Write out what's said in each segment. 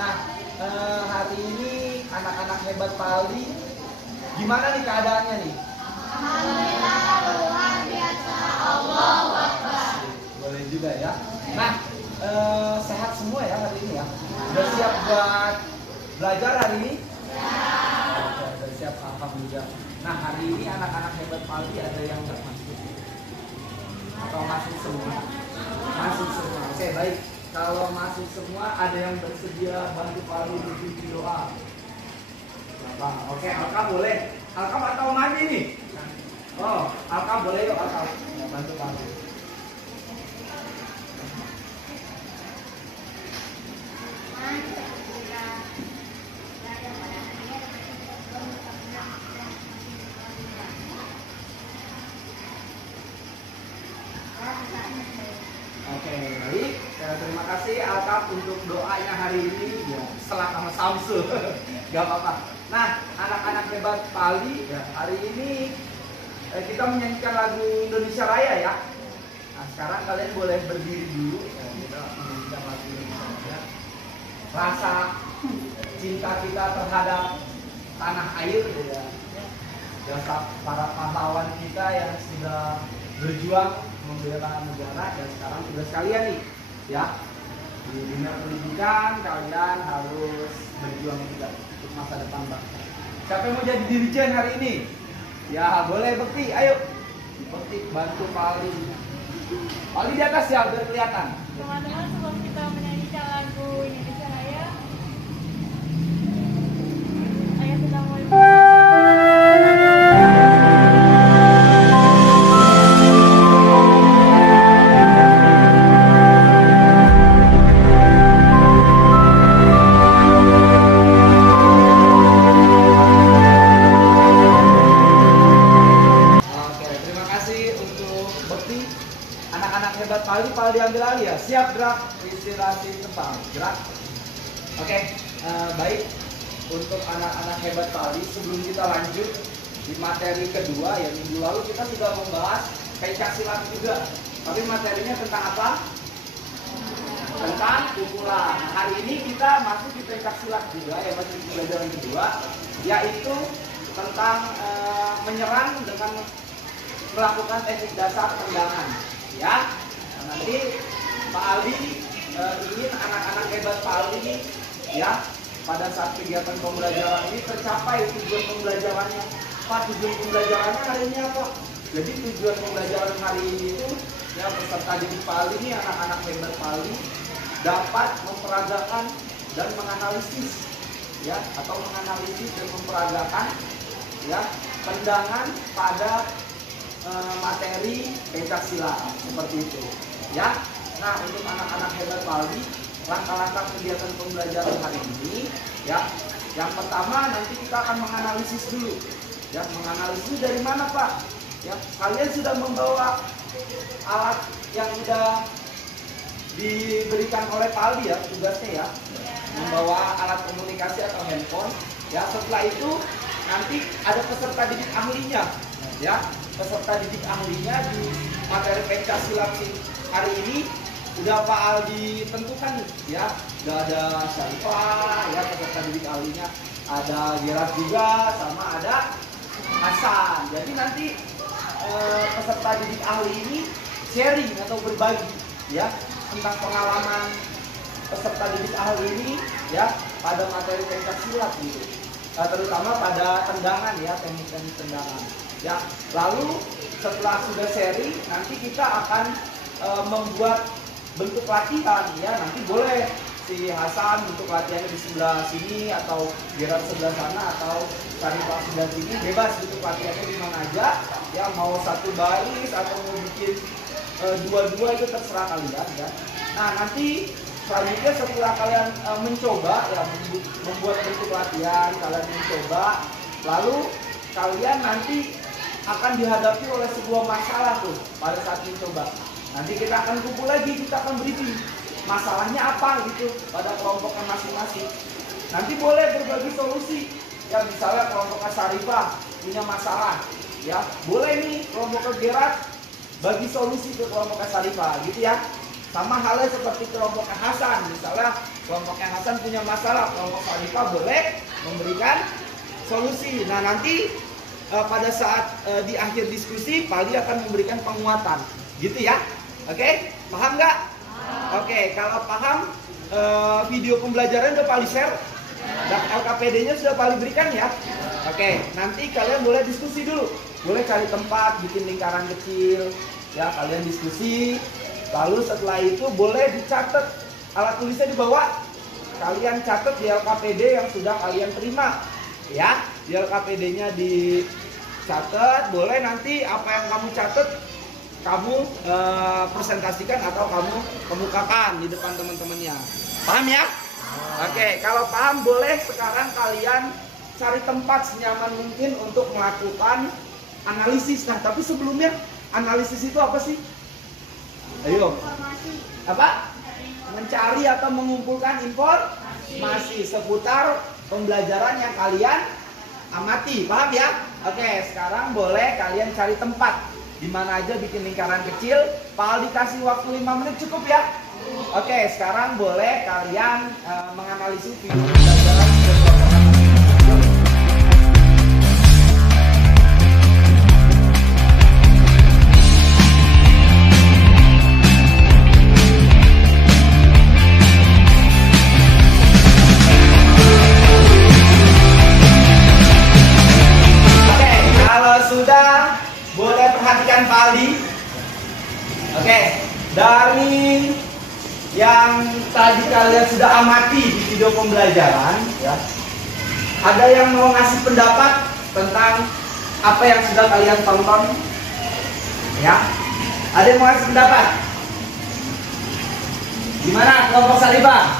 Nah, hari ini anak-anak hebat Pali, gimana nih keadaannya nih? Alhamdulillah luar biasa. Allahu Akbar. Boleh juga ya. Nah, sehat semua ya hari ini ya. Udah siap buat belajar hari ini? Udah siap, alhamdulillah. Nah, hari ini anak-anak hebat Pali ada yang nggak masuk? Atau masuk semua? Masuk semua. Oke, baik. Kalau masuk semua, ada yang bersedia bantu Pali di doa? Bang, oke, Alka boleh. Alka atau Mandi nih? Oh, Alka boleh yuk, Alka. Ya, bantu Pali. Oke, baik. Terima kasih Alkaf untuk doanya hari ini. Ya, setelah sama Samsul. Gak apa-apa. Nah, anak-anak hebat Pali, ya, hari ini kita menyanyikan lagu Indonesia Raya ya. Nah, sekarang kalian boleh berdiri dulu. Kita menyanyikan lagu Indonesia Raya. Rasa cinta kita terhadap tanah air, ya. Jasa para pahlawan kita yang sudah berjuang membela negara, dan sekarang tugas kalian nih ya, di dunia pendidikan kalian harus berjuang juga untuk masa depan bangsa. Siapa yang mau jadi dirijen hari ini? Ya boleh Bekti, ayo Bekti bantu Pali. Pali di atas ya biar kelihatan. Teman-teman, sebelum kita menyanyikan lagu Indonesia Raya, ayah sedang mulai. Pali diambil alih ya. Siap gerak, istirahat tempat. Gerak. Oke, baik. Untuk anak-anak hebat Pali, sebelum kita lanjut di materi kedua, ya minggu lalu kita sudah membahas pencaksilat juga. Tapi materinya tentang apa? Tentang pukulan. Hari ini kita masuk di pencaksilat juga, ya masih di pelajaran kedua, yaitu tentang menyerang dengan melakukan teknik dasar tendangan. Ya. Nanti Pak Ali ingin anak-anak hebat Pak Ali ya pada saat kegiatan pembelajaran ini tercapai tujuan pembelajarannya. Pak, tujuan pembelajarannya hari ini apa? Jadi tujuan pembelajaran hari ini itu ya peserta didik Pak Ali ini, anak-anak hebat Pak Ali dapat memperagakan dan menganalisis ya, atau menganalisis dan memperagakan ya tendangan pada materi pencaksilat seperti itu ya. Nah, untuk anak-anak hebat Pali, langkah-langkah kegiatan pembelajaran hari ini ya, yang pertama nanti kita akan menganalisis dulu ya. Menganalisis dari mana Pak? Ya, kalian sudah membawa alat yang sudah diberikan oleh Pali ya, tugasnya ya, membawa alat komunikasi atau handphone ya. Setelah itu nanti ada peserta didik ahlinya ya. Peserta didik ahlinya di materi pencaksilat hari ini udah Pak Aldi tentukan nih ya. Udah ada Syarifah ya peserta didik ahlinya, ada Gerard juga, sama ada Hasan. Jadi nanti peserta didik ahli ini sharing atau berbagi ya tentang pengalaman peserta didik ahli ini ya pada materi pencaksilat gitu. Terutama pada tendangan ya, teknik-teknik tendangan. Ya, lalu setelah sudah sharing, nanti kita akan membuat bentuk latihan ya. Nanti boleh si Hasan bentuk latihannya di sebelah sini, atau Gerard sebelah sana, atau Syarifah sebelah sini, bebas bentuk latihannya di mana aja. Ya, mau satu baris atau mau bikin dua-dua itu terserah kalian ya. Nah, nanti selanjutnya setelah kalian mencoba ya membuat bentuk latihan, kalian mencoba, lalu kalian nanti akan dihadapi oleh sebuah masalah tuh pada saat mencoba. Nanti kita akan kumpul lagi, kita akan briefing masalahnya apa gitu pada kelompoknya masing-masing. Nanti boleh berbagi solusi ya, misalnya kelompoknya Syarifah punya masalah ya, boleh nih kelompoknya Gerard bagi solusi ke kelompoknya Syarifah gitu ya. Sama halnya seperti kelompoknya Hasan. Misalnya kelompoknya Hasan punya masalah, kelompok Khalifah boleh memberikan solusi. Nah nanti pada saat di akhir diskusi Pak Ali akan memberikan penguatan. Gitu ya. Oke? Paham nggak? Oke, kalau paham video pembelajaran udah Pak Ali share dan LKPD-nya sudah Pak Ali berikan ya. Oke, nanti kalian boleh diskusi dulu. Boleh cari tempat, bikin lingkaran kecil. Ya, kalian diskusi. Lalu setelah itu boleh dicatat, alat tulisnya dibawa. Kalian catat di LKPD yang sudah kalian terima. Ya, di LKPD-nya dicatat. Boleh nanti apa yang kamu catat kamu presentasikan atau kamu kemukakan di depan teman-temannya. Paham ya? Oke, kalau paham boleh sekarang kalian cari tempat senyaman mungkin untuk melakukan analisis. Nah, tapi sebelumnya analisis itu apa sih? Ayo. Apa? Mencari atau mengumpulkan informasi seputar pembelajaran yang kalian amati. Paham ya? Oke, sekarang boleh kalian cari tempat. Di mana aja bikin lingkaran kecil. Pak Al dikasih waktu 5 menit cukup ya? Oke, sekarang boleh kalian menganalisis video pembelajaran. Perhatikan Pak Aldi. Oke, dari yang tadi kalian sudah amati di video pembelajaran ya, ada yang mau ngasih pendapat tentang apa yang sudah kalian tonton ya? Ada yang mau ngasih pendapat? Gimana kelompok Salibah?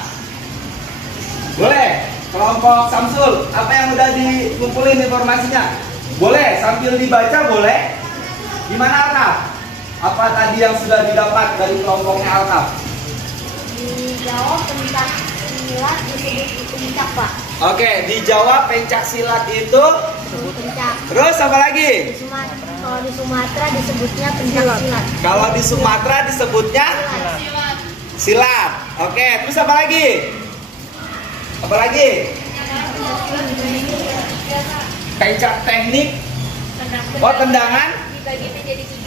Boleh? Kelompok Samsul, apa yang udah dikumpulin informasinya? Boleh, sambil dibaca boleh. Gimana Alkaf? Apa tadi yang sudah didapat dari kelompoknya Alkaf? Dijawab pencak silat disebut pencak, Pak. Oke, dijawab pencak silat itu Pencak. terus apa lagi? Kalau di Sumatera disebutnya pencak silat. Kalau di Sumatera disebutnya silat. Oke, terus apa lagi? Apa lagi? Pencak teknik. Oh, tendangan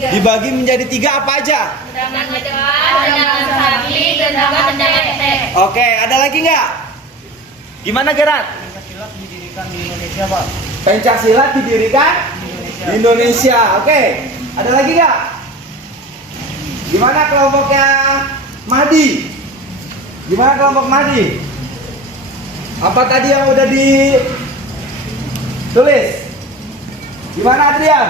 dibagi menjadi tiga apa aja? Tendangan depan, tendangan samping, tendangan tek. Oke, ada lagi nggak? Gimana Gerat? Pencak silat didirikan di Indonesia, Pak. Pencak silat didirikan di Indonesia. Oke, ada lagi nggak? Gimana kelompoknya Mahdi? Gimana kelompok Mahdi? Apa tadi yang udah ditulis? Gimana Adrian?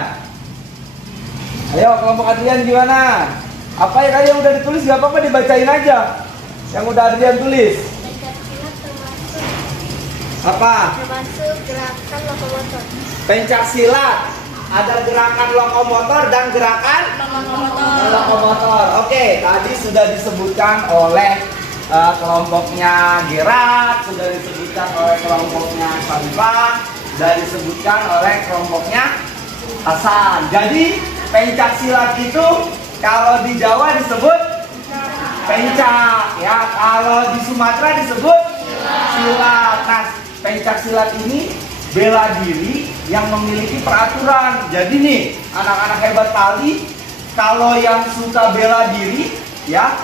Ayo kelompok Adrian gimana? Apa yang tadi yang udah ditulis gak apa-apa dibacain aja. Yang udah Adrian tulis. Pencak silat termasuk gerakan lokomotor. Pencak silat ada gerakan lokomotor dan gerakan lokomotor. Oke, tadi sudah disebutkan oleh kelompoknya Gerat, sudah disebutkan oleh kelompoknya Salifah, sudah disebutkan oleh kelompoknya Hasan. Jadi pencak silat itu kalau di Jawa disebut pencak, ya. Kalau di Sumatera disebut silat. Nah, pencak silat ini bela diri yang memiliki peraturan. Jadi nih, anak-anak hebat tadi, kalau yang suka bela diri, ya,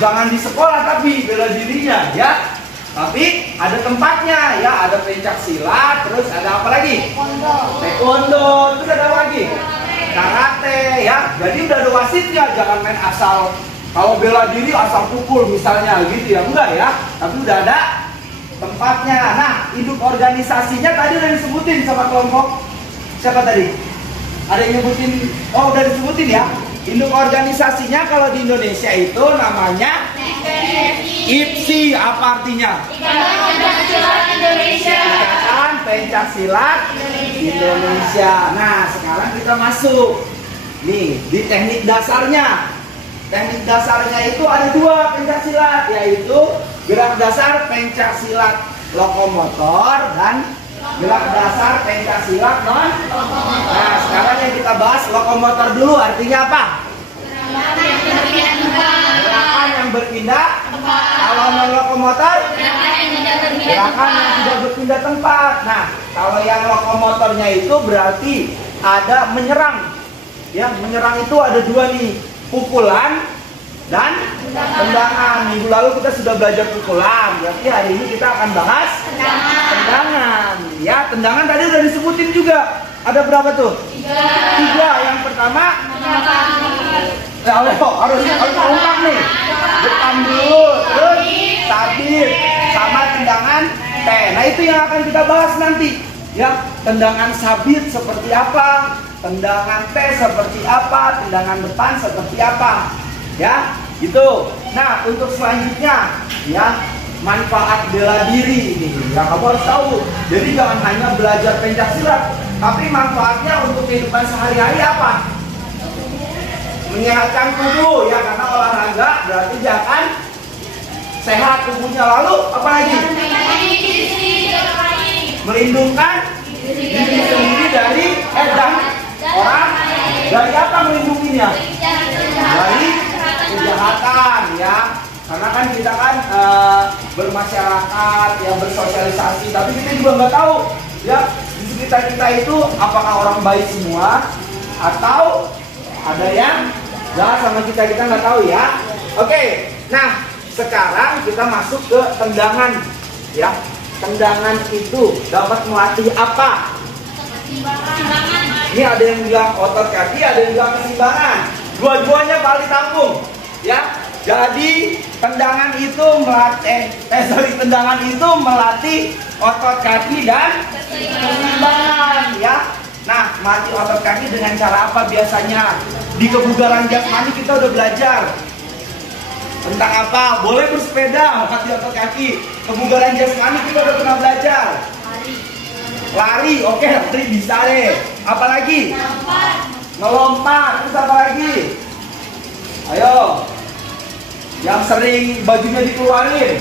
jangan di sekolah tapi bela dirinya, ya. Tapi ada tempatnya, ya. Ada pencak silat, terus ada apa lagi? Taekwondo, terus ada apa lagi? Karate, ya. Jadi udah ada wasitnya, jangan main asal. Kalau bela diri asal pukul misalnya gitu ya, enggak ya. Tapi udah ada tempatnya. Nah, induk organisasinya tadi udah disebutin sama kelompok siapa tadi? Ada yang nyebutin? Oh, udah disebutin ya. Induk organisasinya kalau di Indonesia itu namanya IPSI. Apa artinya? Ikatan Silat Indonesia. Ikatan Pencak Silat Indonesia. Nah, sekarang kita masuk nih di teknik dasarnya. Teknik dasarnya itu ada dua pencak silat, yaitu gerak dasar pencak silat lokomotor dan gerak dasar pencak silat non. Nah, sekarang yang kita bahas lokomotor dulu, artinya apa? Gerakan yang berpindah tempat. Kalau non lokomotor, gerakan yang tidak berpindah tempat. Nah, kalau yang lokomotornya itu berarti ada menyerang. Ya, menyerang itu ada dua nih, pukulan dan tendangan. Minggu lalu kita sudah belajar pukulan, berarti hari ini kita akan bahas tendangan. Ya, tendangan tadi udah disebutin juga. Ada berapa tuh? 3. Yang pertama, harus lengkap nih. Depan dulu, terus sabit, sama tendangan T. Nah, itu yang akan kita bahas nanti. Ya, tendangan sabit seperti apa, tendangan T seperti apa, tendangan depan seperti apa. Ya, gitu. Nah, untuk selanjutnya, ya, manfaat bela diri ini yang kamu harus tahu. Jadi jangan hanya belajar pencaksilat, tapi manfaatnya untuk kehidupan sehari-hari apa? Menyehatkan tubuh, ya, karena olahraga berarti dia akan sehat tubuhnya. Lalu apa lagi? Melindungkan diri sendiri dari orang. Dari apa melindunginya? Dari kejahatan, ya. Karena kan kita kan bermasyarakat, ya, bersosialisasi, tapi kita juga nggak tahu, ya, di sekitar kita itu apakah orang baik semua atau ada yang jahat sama kita nggak tahu, ya. Oke, nah sekarang kita masuk ke tendangan, ya. Tendangan itu dapat melatih apa? Ini ada yang bilang otot kaki, ada yang bilang keseimbangan. Dua-duanya paling tampung, ya. Jadi tendangan itu melatih otot kaki dan keseimbangan, ya. Nah, melatih otot kaki dengan cara apa biasanya? Di kebugaran jasmani kita udah belajar tentang apa? Boleh bersepeda, melatih otot kaki. Kebugaran jasmani kita udah pernah belajar. Lari, oke, lari bisa deh. Apalagi? Ngelompat. Terus apa lagi? Ayo. Yang sering bajunya dikeluarin.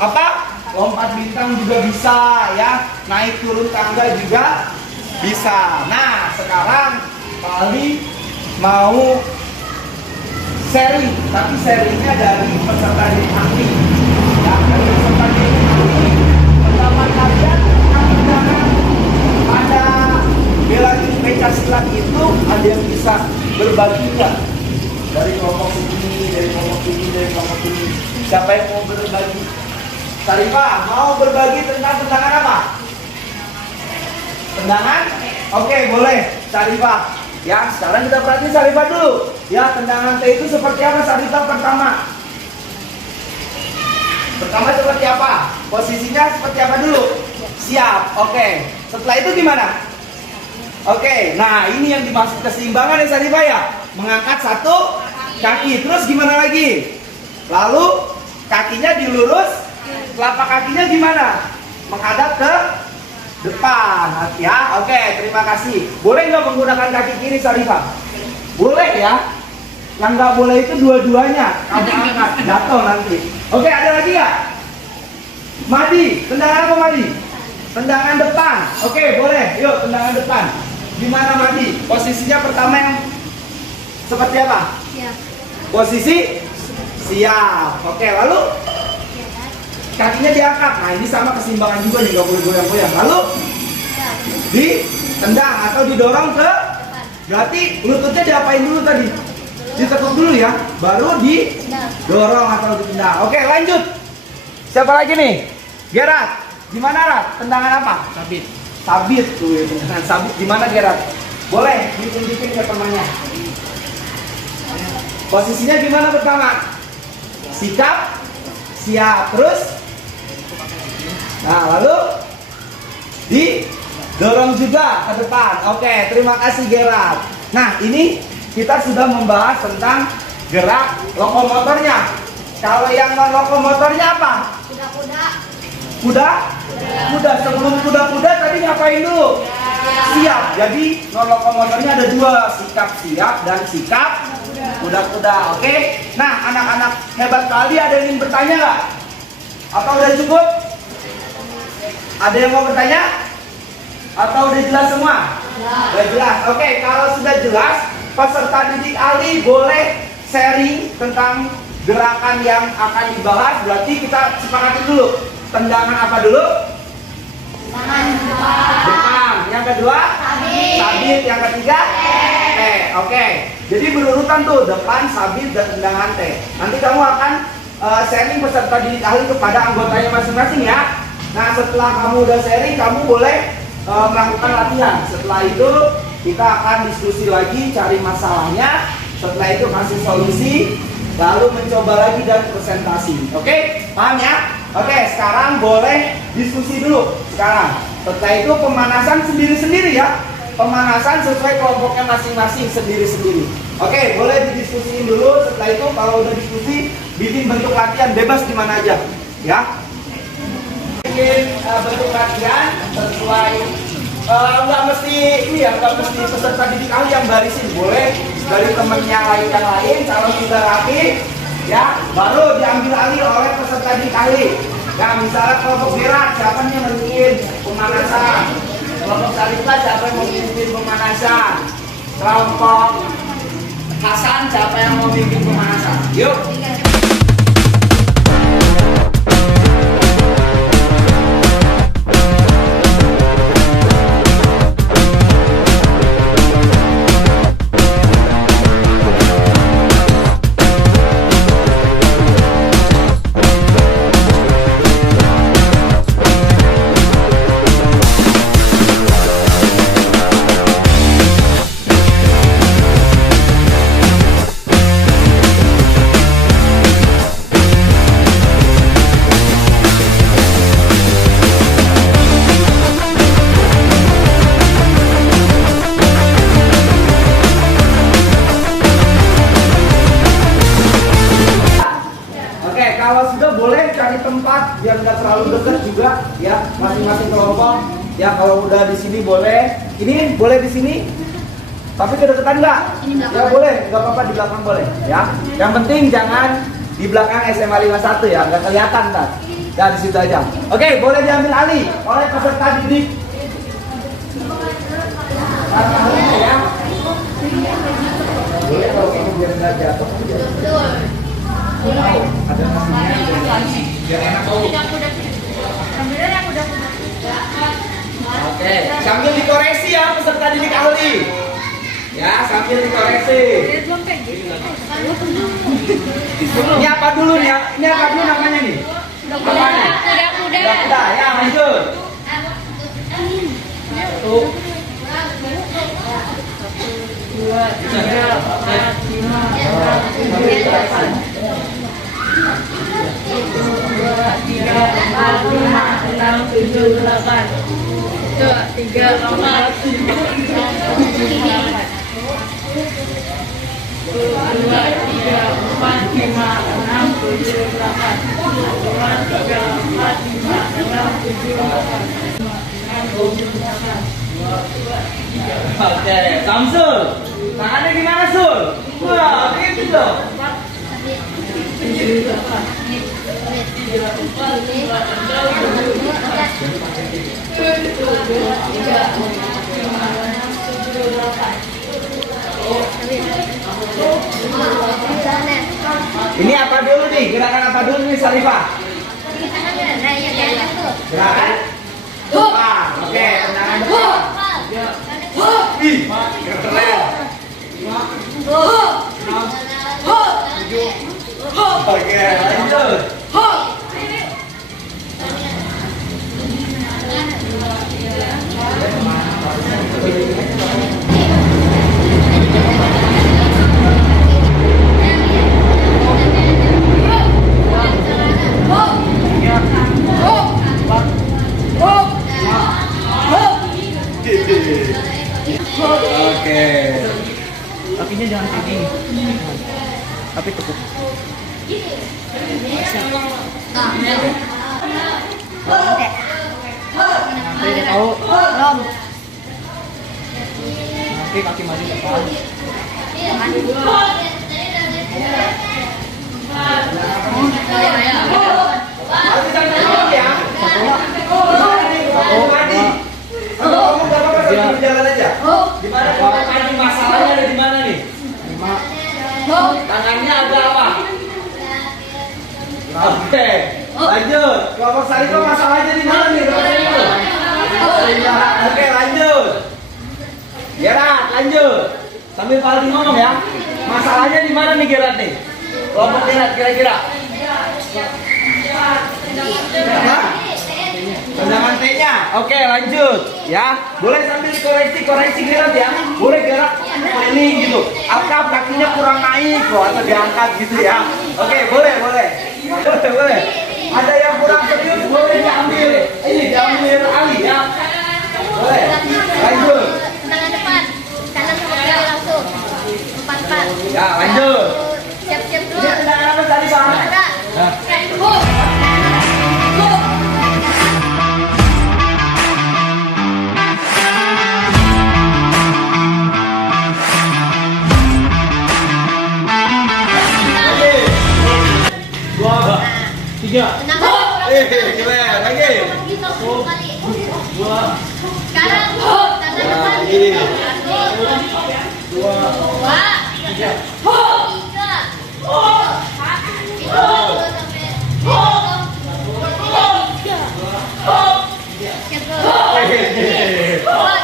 Apa? Lompat bintang juga bisa, ya. Naik turun tangga juga bisa. Nah, sekarang Pak Ali mau sharing, tapi sharingnya dari peserta didik ahli. Ya, dari peserta didik ahli. Pendapat kalian ada bela diri pencaksilat itu ada yang bisa berbagi nggak? Dari kelompok ini, dari kelompok ini, dari kelompok ini. Siapa yang mau berbagi? Sarifah, mau berbagi tentang tendangan apa? Tendangan? Oke, boleh. Sarifah. Ya, sekarang kita perhatiin Sarifah dulu. Ya, tendangan T itu seperti apa Sarifah pertama? Pertama seperti apa? Posisinya seperti apa dulu? Siap, oke. Setelah itu gimana? Oke, nah ini yang dimaksud keseimbangan ya Sarifah, ya. Mengangkat satu kaki, terus gimana lagi? Lalu kakinya dilurus, telapak kakinya gimana? Menghadap ke depan, ya. Oke, terima kasih. Boleh nggak menggunakan kaki kiri Sarifah? Boleh, ya. Yang nggak boleh itu dua-duanya. Kamu angkat, jatuh nanti. Oke, ada lagi ya? Madi, tendangan apa Madi? Tendangan depan. Oke, boleh. Yuk, tendangan depan. Gimana Madi? Posisinya pertama yang seperti apa? Siap. Posisi siap. Oke, lalu kakinya diangkat. Nah, ini sama keseimbangan juga nih, nggak boleh goyang-goyang. Lalu ditendang atau didorong ke. Berarti lututnya diapain dulu tadi? Ditekuk dulu ya, baru didorong atau ditendang. Oke, lanjut. Siapa lagi nih? Gerat. Gimana Rat? Tendangan apa? Sabit tuh, tendangan sabit. Gimana Gerat? Boleh ditunjukin ke temannya. Posisinya gimana pertama? Sikap, siap. Terus? Nah, lalu didorong juga ke depan. Oke, terima kasih Gerat. Nah, ini kita sudah membahas tentang gerak lokomotornya. Kalau yang non lokomotornya apa? Kuda. Sebelum kuda tadi ngapain dulu? Siap. Jadi non lokomotornya ada dua, sikap siap dan sikap kuda. Oke. Nah, anak-anak hebat kali, ada yang ingin bertanya nggak? Apa udah cukup? Ada yang mau bertanya? Atau udah jelas semua? Udah jelas. Oke, kalau sudah jelas, peserta didik ahli boleh sharing tentang gerakan yang akan dibahas. Berarti kita sepakati dulu. Tendangan apa dulu? Depan. Yang kedua? Sabit. Yang ketiga? T. Oke. Jadi berurutan tuh, depan, sabit, dan tendangan T. Nanti kamu akan sharing peserta didik ahli kepada anggotanya masing-masing ya. Nah, setelah kamu udah sharing, kamu boleh melakukan latihan. Setelah itu kita akan diskusi lagi, cari masalahnya. Setelah itu kasih solusi, lalu mencoba lagi dan presentasi. Oke, paham ya? Oke, sekarang boleh diskusi dulu. Sekarang, setelah itu pemanasan sendiri-sendiri ya. Pemanasan sesuai kelompoknya masing-masing, sendiri-sendiri. Oke, boleh didiskusiin dulu. Setelah itu kalau udah diskusi, bikin bentuk latihan bebas di mana aja, ya. Bikin bentuk latihan sesuai nggak mesti ini ya, nggak mesti peserta didik ahli yang barisin, boleh dari temennya yang lain. Kalau sudah rapi ya baru diambil alih oleh peserta didik ahli. Ya misalnya kelompok merah siapa yang memimpin pemanasan, kelompok salifah siapa yang memimpin pemanasan, kelompok Hasan siapa yang memimpin pemanasan. Yuk. Kalau sudah boleh cari tempat biar nggak terlalu dekat juga ya, masing-masing kelompok. Ya kalau udah di sini boleh. Ini boleh di sini. Tapi kedekatan nggak? Ya boleh, nggak apa-apa di belakang boleh. Ya. Yang penting jangan di belakang SMA 51 ya, nggak kelihatan kan? Ya di situ aja. Oke, boleh diambil alih oleh peserta didik. Ya. Boleh kalau kamu biar nggak jatuh. Ada nasinya biar enak bau. Oke, sambil dikoreksi ya peserta didik ahli. Ya, sambil dikoreksi. Ini apa dulu nih ya? Ini apa dulu namanya nih? Kuda. Ya, lanjut. Satu, 2, 3, 4, 5, 6, 7, 8. 2, 3, 4, 5, 6, 7, 8. Oke, Samsul. Tangannya gimana, Sul? Wah, gitu dong. Ini apa dulu nih? Gerakan apa dulu nih, Salifah? Gerakan depan. Oke, tendangan depan. Wih, keren. Oke, lanjut. Oke. Kakinya jangan kayak gini. Tapi tekuk. Tahu belum? Nanti kaki maju depan. Jalan aja. Di mana masalahnya ada di mana nih? Oke, lanjut. Kelompok Sariko masalahnya di mana nih? Oke, lanjut. Gerat, lanjut. Sambil Valdi ngomong ya. Masalahnya di mana nih Gerat nih? Kelompok Gerat kira-kira? Tendangan T-nya. Oke, lanjut ya. Boleh sambil koreksi Gerat ya. Boleh Gerat ini gitu. Apa kakinya kurang naik kok atau diangkat gitu ya. Oke, boleh. Ada yang kurang serius boleh diambil. Ini diambil Ali ya. Boleh. Lanjut. Tangan depan, kanan sama kiri langsung. 4. Ya, lanjut. Siap-siap dulu. Ini tendangan apa tadi Bang? Ada. Keren, lagi. Sekarang tangan depan. Lagi. 2, 3.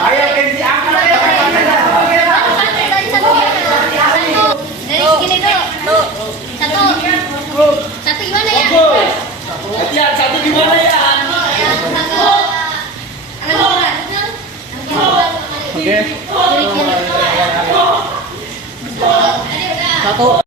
Ayo Kenzi angkat ya. Dari sini dulu. Satu gimana ya? Latihan satu gimana ya? Oke. Satu.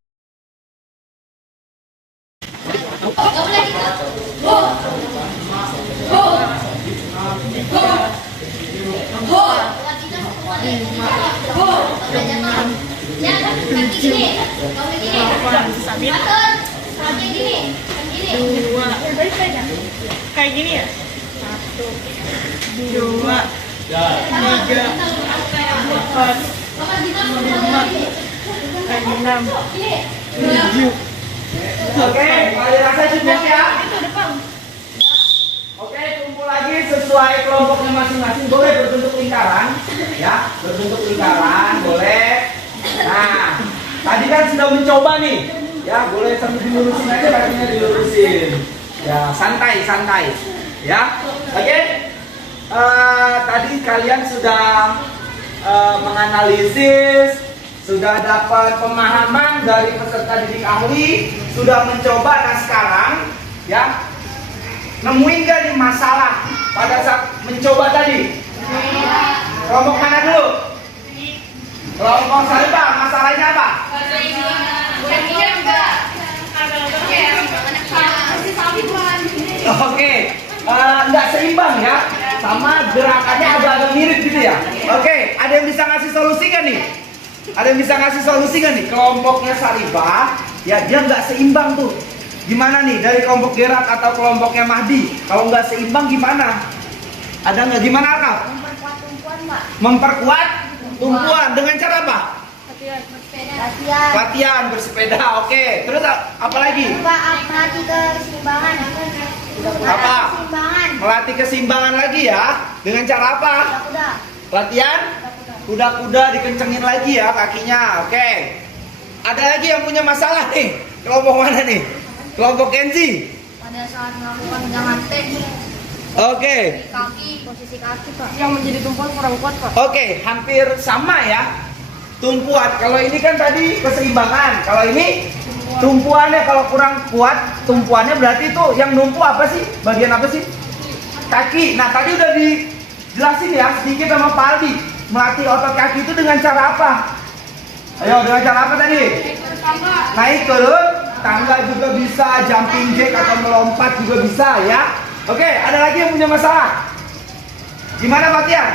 Kayak gini ya? 1, 2, 3, 4, 5, 6, 7. Oke, kali rasa cukup ya. Oke, kumpul lagi sesuai kelompoknya masing-masing. Boleh berbentuk lingkaran, ya, berbentuk lingkaran, boleh. Nah, tadi kan sudah mencoba nih, ya, boleh sambil dilurusin aja kakinya dilurusin. Ya, santai, ya. Oke, tadi kalian sudah menganalisis, sudah dapat pemahaman dari peserta didik ahli, sudah mencoba. Nah sekarang, ya, nemuin gak nih masalah pada saat mencoba tadi? Kelompok mana dulu? Kelompok Sariko, masalahnya apa? Oke, nggak seimbang ya, sama gerakannya agak-agak mirip gitu ya. Oke, ada yang bisa ngasih solusi nggak nih? Ada yang bisa ngasih solusi nggak nih? Kelompoknya Saribah, ya dia nggak seimbang tuh. Gimana nih dari kelompok Gerat atau kelompoknya Mahdi? Kalau nggak seimbang gimana? Ada nggak? Gimana Kak? Memperkuat tumpuan, Pak. Memperkuat tumpuan dengan cara apa? Latihan. Latihan bersepeda. Oke. Terus apa lagi? Melatih keseimbangan. Apa? Keseimbangan. Melatih keseimbangan lagi ya. Dengan cara apa? Kuda. Latihan kuda-kuda dikencengin lagi ya kakinya. Oke. Ada lagi yang punya masalah nih? Kelompok mana nih? Kelompok Kenzi. Pada saat melakukan pegangan teknik Oke. posisi kaki, Pak. Yang menjadi tumpuan kurang kuat, Pak. Oke, hampir sama ya. Tumpuan. Kalau ini kan tadi keseimbangan. Kalau ini tumpuannya kalau kurang kuat, tumpuannya berarti itu yang numpu apa sih? Bagian apa sih? Kaki. Nah, tadi udah dijelasin ya sedikit sama Pak Aldi. Melatih otot kaki itu dengan cara apa? Ayo, dengan cara apa tadi? Naik turun tangga juga bisa, jumping jack atau melompat juga bisa ya. Oke, ada lagi yang punya masalah? Gimana Pak Tian?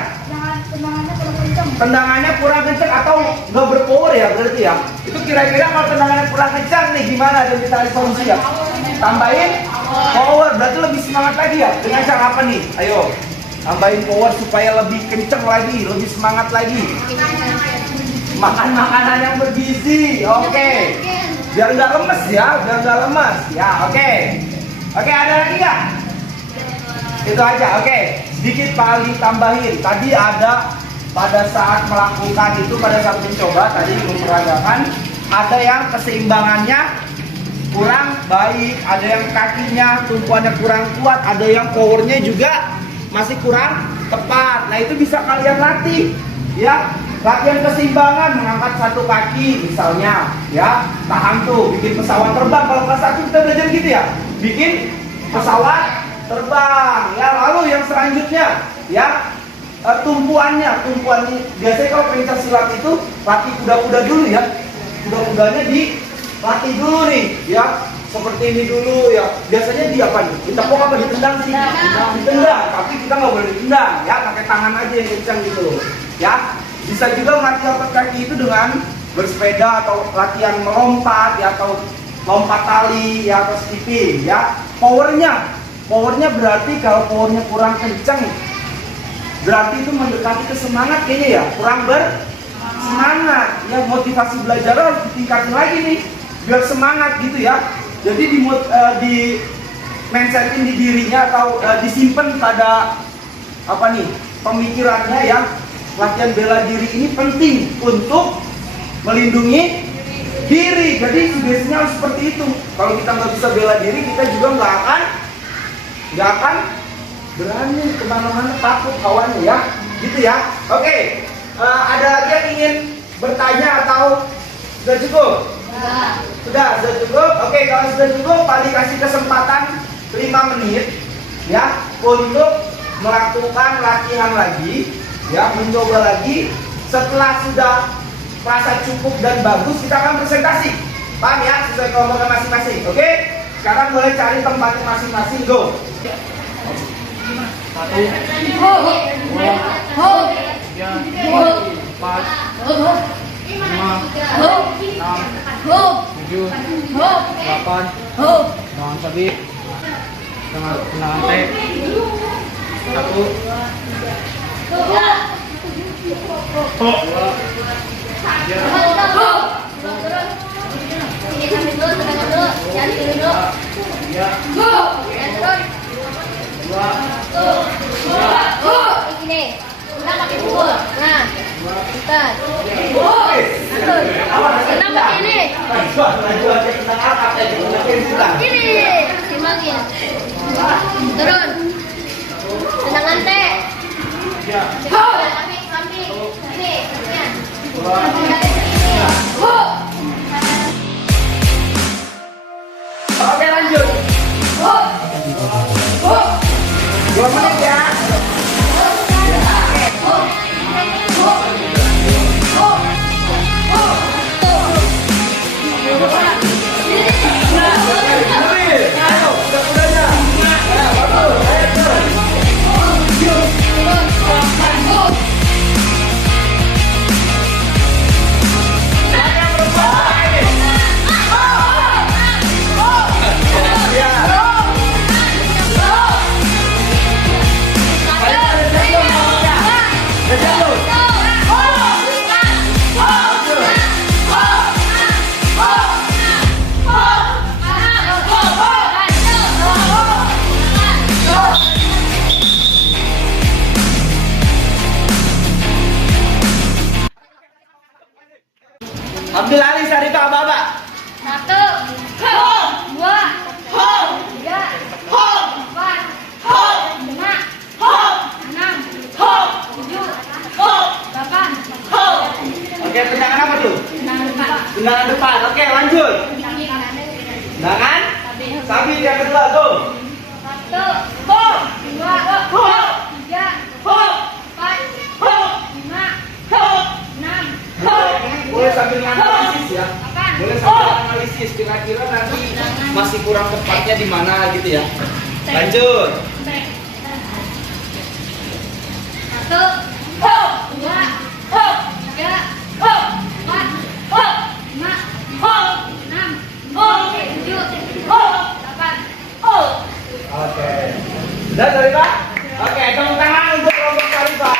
Tendangannya kurang kencang. Tendangannya kurang kencang atau nggak berpower ya berarti ya? Itu kira-kira kalau tendangannya kurang kencang nih gimana? Dan kita cari solusi ya? Tambahin power, berarti lebih semangat lagi ya? Dengan cara apa nih? Ayo, tambahin power supaya lebih kencang lagi, lebih semangat lagi. Makan makanan yang bergizi, oke. Biar nggak lemes ya, biar nggak lemes ya, oke. Oke, ada lagi nggak? Itu aja, oke. Sedikit paling tambahin. Tadi ada pada saat melakukan itu, pada saat mencoba tadi memperagakan, ada yang keseimbangannya kurang baik, ada yang kakinya tumpuannya kurang kuat, ada yang powernya juga masih kurang tepat. Nah itu bisa kalian latih, ya. Latihan keseimbangan, mengangkat satu kaki misalnya, ya. Tahan tuh, bikin pesawat terbang. Kalau kelas 1 kita belajar gitu ya, bikin pesawat terbang. Ya, lalu yang selanjutnya, ya, tumpuannya biasanya kalau pencak silat itu latih kuda-kuda dulu ya. Kuda-kudanya dilatih dulu nih, ya. Seperti ini dulu ya. Biasanya di apa nih? Ditepok apa ditendang sih? Ditendang. Tapi kita nggak boleh ditendang, ya. Pakai tangan aja yang kencang gitu, ya. Bisa juga melatih otot kaki itu dengan bersepeda atau latihan melompat, ya, atau lompat tali, ya, atau skipping, ya. Powernya berarti kalau powernya kurang kencang, berarti itu mendekati ke semangat kayaknya ya, kurang bersemangat, ya. Motivasi belajar harus ditingkatin lagi nih, biar semangat gitu ya. Jadi di mindsetin di dirinya atau disimpan pada apa nih pemikirannya ya. Latihan bela diri ini penting untuk melindungi diri. Jadi biasanya harus seperti itu. Kalau kita nggak bisa bela diri, kita juga nggak akan berani kemana-mana, takut kawannya ya. Gitu ya. Oke. Ada lagi yang ingin bertanya atau sudah cukup? Sudah cukup. Oke, kalau sudah cukup, Pak dikasih kesempatan 5 menit ya untuk melakukan latihan lagi. Ya, mencoba lagi. Setelah sudah merasa cukup dan bagus, kita akan presentasi. Paham ya? Sesuai kelompoknya masing-masing. Oke? Sekarang boleh cari tempatnya masing-masing. Go. 1, 2, 3, 4, 5, 6, 7, 8. Jangan sabit. Jangan lantai. 1, 2, 3, Turun. Tenang lantai. Oke, lanjut. 2 menit ya. Ambil lari cari ke abah-abah. 1, 2, 3, 4, 5, 6, 7, 8, 9, 10. Oke, tendangan apa tuh? Tendangan depan. Oke, lanjut. Tendangan sabit yang kedua, go. 1, 2, 3, 4, 5, 6. Boleh sambil analisis ya. Boleh sambil analisis kira-kira nanti masih kurang tepatnya di mana gitu ya. Lanjut. 1, 2, 3, 4, 5, 6, 7, 8. Oke. Sudah dari Pak? Oke, tepuk tangan untuk kelompok Sarifah.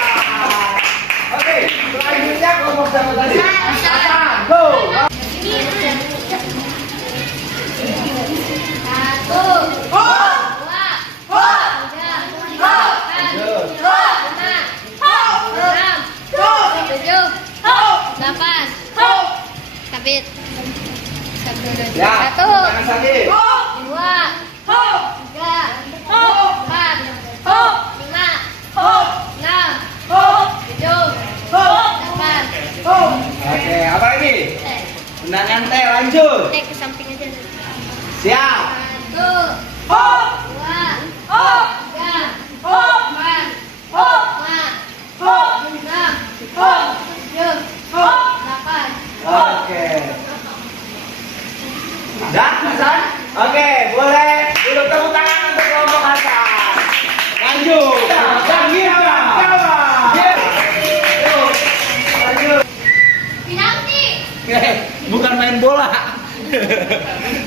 Oke, selanjutnya kelompok siapa tadi? Hasan. Go. 8. Sabit. Ya, tangan sabit.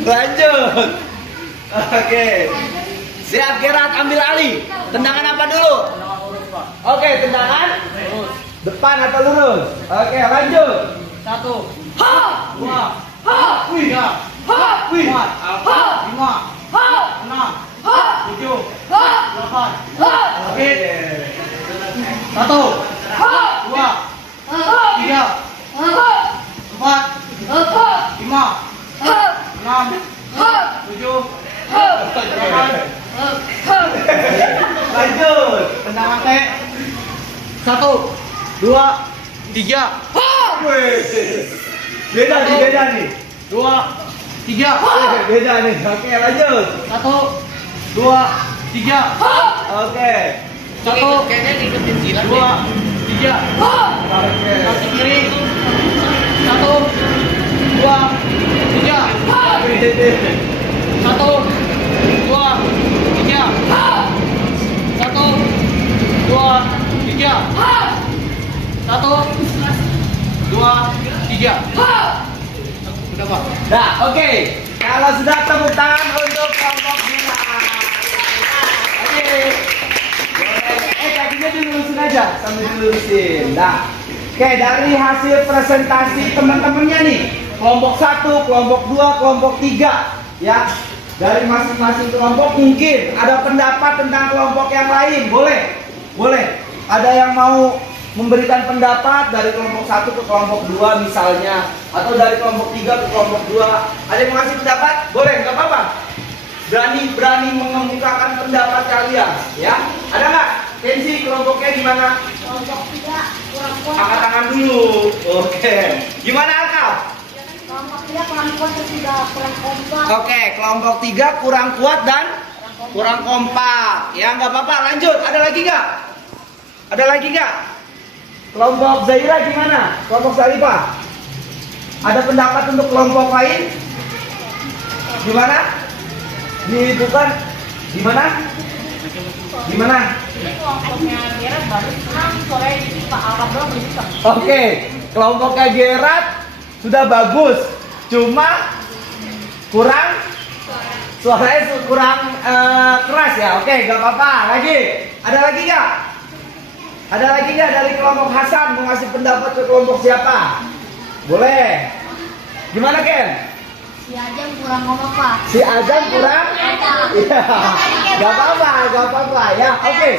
Lanjut. Oke. Siap Gerat, ambil alih. Tendangan apa dulu? Oke, tendangan depan atau lurus? Oke, lanjut. 1, Ha! 2, Ha! Wih. 3, Ha! Wih. 4, Ha! 5, Ha! 6, Ha! 7, Ha! 8. Ha! Oke. 1, Ha! 2, 3, 4, 5, 6, 7, 8. Lanjut. Tendangan T. 1, 2, 3, Wih. Beda nih, beda nih. 2, 3. Beda nih. Oke, lanjut. 1, 2, 3. Oke. 1, Kayaknya ngikutin silat 2, 3. Oke. Kaki kiri. 1, 2, 3. 1, 2, 3. 1, 2, 3. 1, 2, 3. Udah Pak. Nah, oke. Kalau sudah tepuk tangan untuk kelompok merah. Oke. Boleh. Kakinya dilurusin aja, sambil dilurusin. Nah, oke, dari hasil presentasi teman-temannya nih, kelompok 1, kelompok 2, kelompok 3, ya. Dari masing-masing kelompok mungkin ada pendapat tentang kelompok yang lain, boleh? Boleh. Ada yang mau memberikan pendapat dari kelompok 1 ke kelompok 2 misalnya, atau dari kelompok 3 ke kelompok 2. Ada yang ngasih pendapat? Boleh, nggak apa-apa. Berani mengemukakan pendapat kalian, ya. Ada nggak? Kenzi, kelompoknya gimana? Kelompok 3 kurang kuat. Angkat tangan dulu. Oke. Gimana Akal? Kelompok 3 kurang kuat dan juga kurang kompak. Oke, kelompok 3 kurang kuat dan kurang kompak. Ya, nggak apa-apa. Lanjut. Ada lagi nggak? Ada lagi nggak? Kelompok Zaira gimana? Kelompok Zarifah? Ada pendapat untuk kelompok lain? Gimana? Bukan? Gimana? Gimana? Ini kelompoknya Gerard baru senang sore ini Pak Alkam doang belum bisa. Oke, kelompoknya Gerat sudah bagus, cuma kurang suaranya kurang keras ya. Oke, gak apa-apa. Lagi, ada lagi nggak? Ada lagi nggak dari kelompok Hasan mau ngasih pendapat ke kelompok siapa? Boleh. Gimana Ken? Si Ajeng kurang kompak, Pak. Si Azam kurang? Iya. Gak apa-apa, gak apa-apa ya. Oke.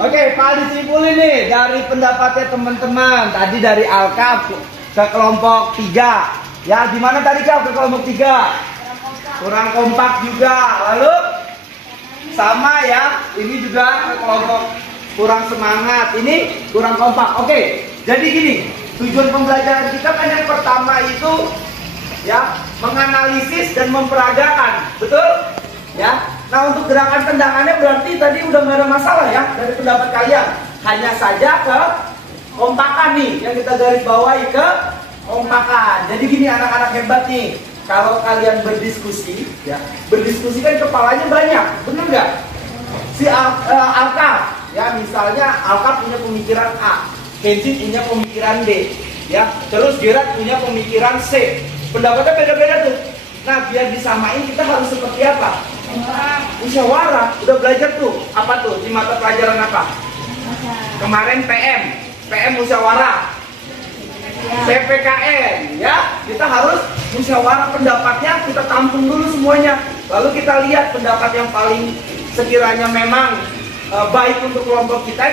Oke, Pak disimpulin nih dari pendapatnya teman-teman. Tadi dari Alkaf ke kelompok 3. Ya, gimana tadi Kak ke kelompok 3? Kurang kompak juga. Lalu sama ya, ini juga ke kelompok kurang semangat. Ini kurang kompak. Oke. Jadi gini, tujuan pembelajaran kita kan yang pertama itu ya, menganalisis dan memperagakan, betul? Ya. Nah, untuk gerakan tendangannya berarti tadi udah nggak ada masalah ya dari pendapat kalian. Hanya saja ke kompakan nih yang kita garis bawahi, ke kompakan. Jadi gini anak-anak hebat nih, kalau kalian berdiskusi, ya, berdiskusi kan kepalanya banyak, bener nggak? Si Alkaf, ya misalnya Alkaf punya pemikiran A, Kenzi punya pemikiran D, ya, terus Gerard punya pemikiran C. Pendapatnya beda-beda tuh. Nah, biar disamain kita harus seperti apa? Musyawarah. Udah belajar tuh. Apa tuh? Di mata pelajaran apa? Kemarin PM musyawarah. PPKN, ya. Kita harus musyawarah pendapatnya, kita tampung dulu semuanya. Lalu kita lihat pendapat yang paling sekiranya memang baik untuk kelompok kita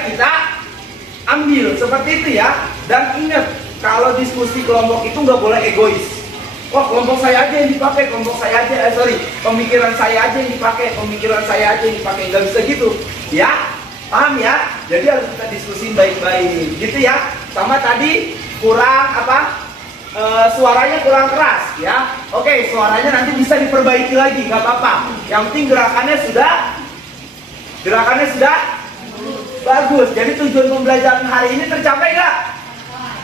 ambil. Seperti itu ya. Dan ingat, kalau diskusi kelompok itu nggak boleh egois. Wah, kelompok saya aja yang dipakai, pemikiran saya aja yang dipakai, nggak bisa gitu, ya, paham ya? Jadi harus kita diskusin baik-baik, gitu ya. Sama tadi kurang apa? Suaranya kurang keras, ya. Oke, suaranya nanti bisa diperbaiki lagi, nggak apa-apa. Yang penting gerakannya sudah bagus. Jadi tujuan pembelajaran hari ini tercapai nggak?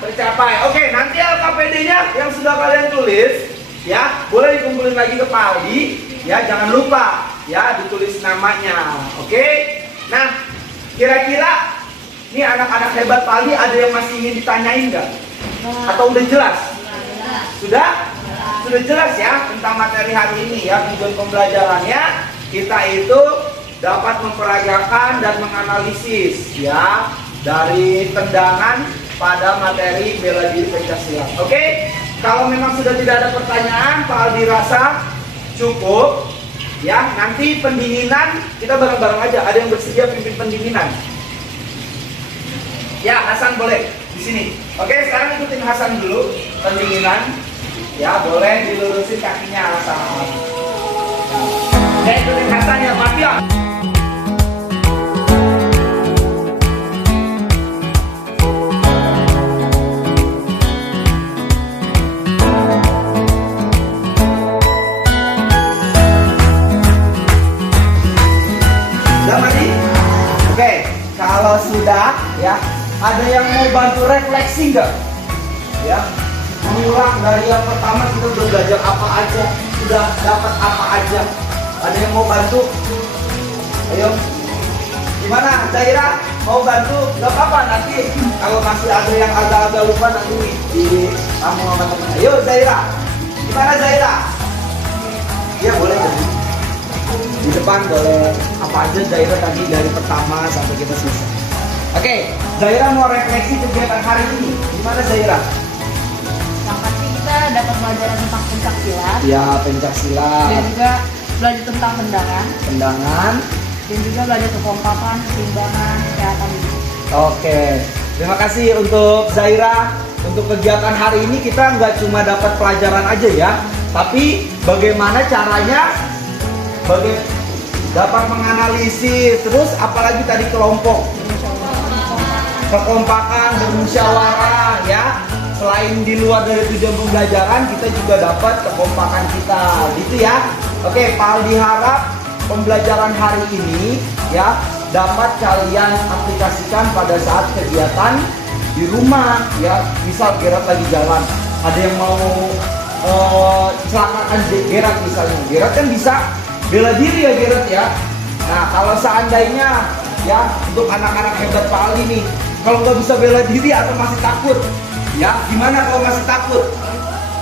Tercapai. Oke, nanti LKPD-nya yang sudah kalian tulis, ya, boleh dikumpulin lagi ke Pak Aldi, ya, jangan lupa, ya, ditulis namanya. Oke. Nah, kira-kira nih anak-anak hebat Pak Aldi ada yang masih ingin ditanyain nggak? Atau udah jelas? Sudah? sudah jelas ya tentang materi hari ini ya. Tujuan pembelajarannya kita itu dapat memperagakan dan menganalisis ya dari tendangan pada materi bela diri pencaksilat. Oke, kalau memang sudah tidak ada pertanyaan, Pak Aldi rasa cukup ya. Nanti pendinginan kita bareng-bareng aja. Ada yang bersedia pimpin pendinginan? Ya, Hasan boleh di sini. Oke, sekarang ikutin Hasan dulu pendinginan. Ya, boleh dilurusin kakinya Hasan. Ya, ikutin Hasan ya, Mafia. Oke, kalau sudah ya, ada yang mau bantu refleksi nggak? Ya, mengulang dari yang pertama kita udah belajar apa aja, sudah dapat apa aja. Ada yang mau bantu? Ayo, gimana? Zaira mau bantu? Gak apa-apa nanti. Kalau masih ada yang agak-agak lupa nanti di kamu sama teman. Ayo Zaira, gimana Zaira? Ya boleh jadi. Di depan boleh apa aja Zaira tadi dari pertama sampai kita selesai. Oke, Zaira mau refleksi kegiatan hari ini. Gimana Zaira? Yang pasti kita dapat pelajaran tentang pencaksilat. Ya, pencaksilat. Dan juga belajar tentang tendangan. Tendangan. Dan juga belajar kekompakan, keseimbangan, kesehatan. Oke, terima kasih untuk Zaira. Untuk kegiatan hari ini kita nggak cuma dapat pelajaran aja ya, tapi bagaimana caranya dapat menganalisis, terus apalagi tadi kelompok, kekompakan, bermusyawarah ya. Selain di luar dari tujuan pembelajaran, kita juga dapat kekompakan kita, gitu ya. Oke, Pak Aldi harap pembelajaran hari ini ya dapat kalian aplikasikan pada saat kegiatan di rumah ya. Misal Gerard lagi jalan, ada yang mau celakakan Gerard misalnya, Gerard kan bisa bela diri ya Gerard ya. Nah kalau seandainya ya untuk anak-anak hebat Pak Aldi nih, kalau nggak bisa bela diri atau masih takut, ya gimana kalau masih takut?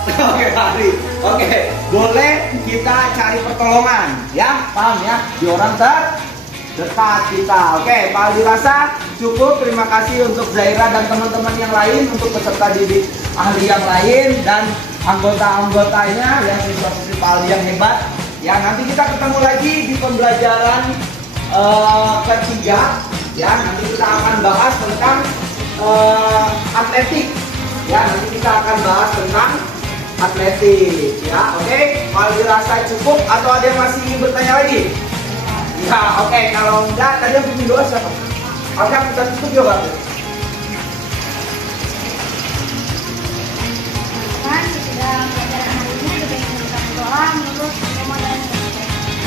Oke Aldi, oke boleh kita cari pertolongan ya, paham ya? Di orang terdekat kita. Oke, Pak Aldi rasa cukup. Terima kasih untuk Zaira dan teman-teman yang lain, untuk peserta didik ahli yang lain dan anggota-anggotanya yang siswa-siswi Pak Aldi yang hebat. Ya, nanti kita ketemu lagi di pembelajaran ketiga. Ya, nanti kita akan bahas tentang atletik. Ya, nanti kita akan bahas tentang atletik. Ya, oke. Kalau dirasa cukup atau ada yang masih ingin bertanya lagi? Ya, oke. Kalau enggak, tadi yang bikin doa siapa? Oke, kita tutup ya, Bang. Kan sudah pelajaran hari ini juga ingin kita doa menurut tema dan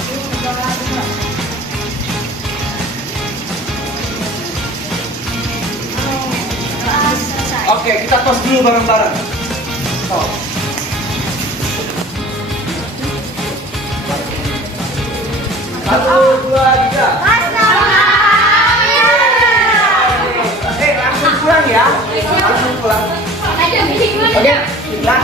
jadi berdoa juga. Doa selesai. Oke, kita tos dulu bareng-bareng. Oh. Satu, dua, tiga. Langsung pulang ya. Langsung pulang. Oke, kita